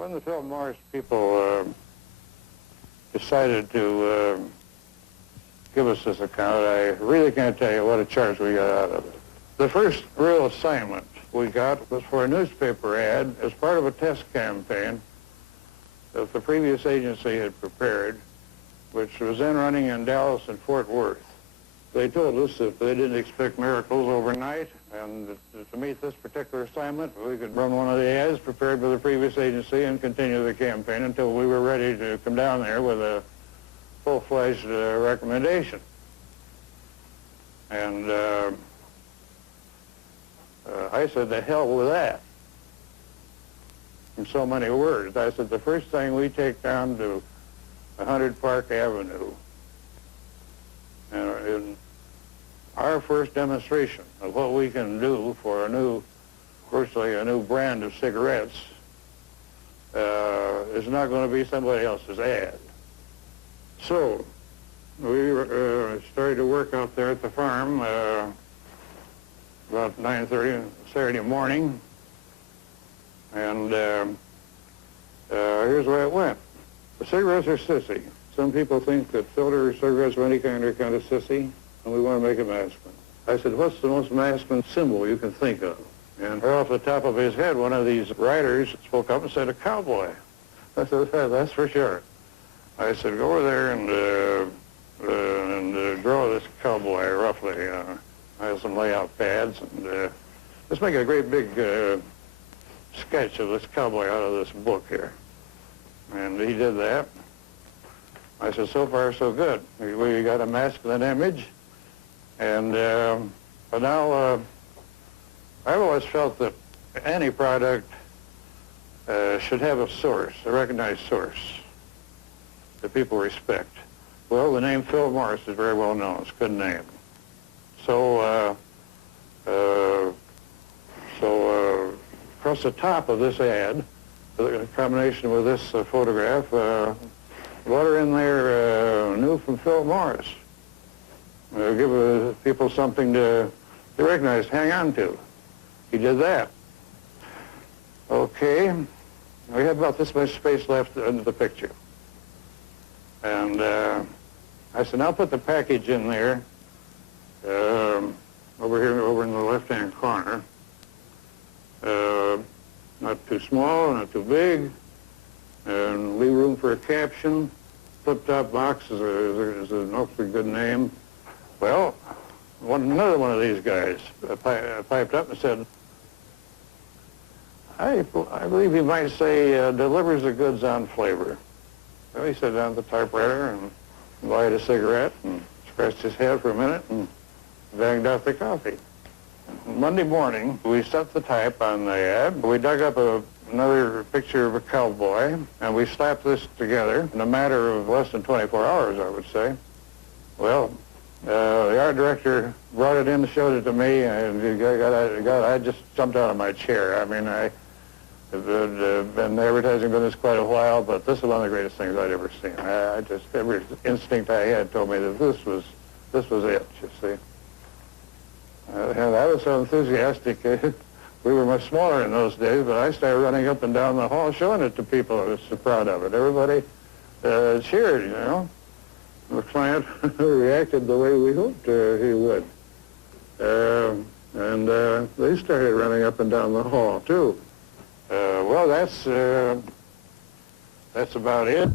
When the Philip Morris people decided to give us this account, I really can't tell you what a charge we got out of it. The first real assignment we got was for a newspaper ad as part of a test campaign that the previous agency had prepared, which was then running in Dallas and Fort Worth. They told us that they didn't expect miracles overnight, and to meet this particular assignment, we could run one of the ads prepared by the previous agency and continue the campaign until we were ready to come down there with a full-fledged recommendation. And I said, the hell with that. In so many words, I said, the first thing we take down to 100 Park Avenue, in our first demonstration of what we can do for virtually a new brand of cigarettes, is not going to be somebody else's ad. So we started to work out there at the farm about 9:30 Saturday morning, and here's the way it went. The cigarettes are sissy. Some people think that filter cigarettes of any kind are kind of sissy, and we want to make it masculine. I said, what's the most masculine symbol you can think of? And right off the top of his head, one of these writers spoke up and said, a cowboy. I said, yeah, that's for sure. I said, go over there and draw this cowboy roughly. I have some layout pads, and let's make a great big sketch of this cowboy out of this book here. And he did that. I said, so far so good. We got a masculine image, and but now I've always felt that any product should have a source, a recognized source that people respect. Well, the name Philip Morris is very well known. It's a good name. So, across the top of this ad, in combination with this photograph, letter in there, new from Philip Morris. Give people something to recognize, hang on to. He did that. Okay, we have about this much space left into the picture. And I said, now put the package in there, over here, over in the left-hand corner. Not too small, not too big, and leave room for a caption. Flip-top box is an awfully good name. Well, another one of these guys piped up and said, I believe you might say delivers the goods on flavor. Well, he sat down at the typewriter and lighted a cigarette and scratched his head for a minute and banged out the coffee. Monday morning, we set the type on the ad. We dug up another picture of a cowboy, and we slapped this together in a matter of less than 24 hours, I would say. Well, the art director brought it in and showed it to me, and I just jumped out of my chair. I mean, I've been in the advertising business quite a while, but this is one of the greatest things I'd ever seen. Every instinct I had told me that this was it, you see. And I was so enthusiastic. We were much smaller in those days, but I started running up and down the hall showing it to people. I was so proud of it. Everybody cheered, you know. The client reacted the way we hoped he would. And they started running up and down the hall, too. Well, that's about it.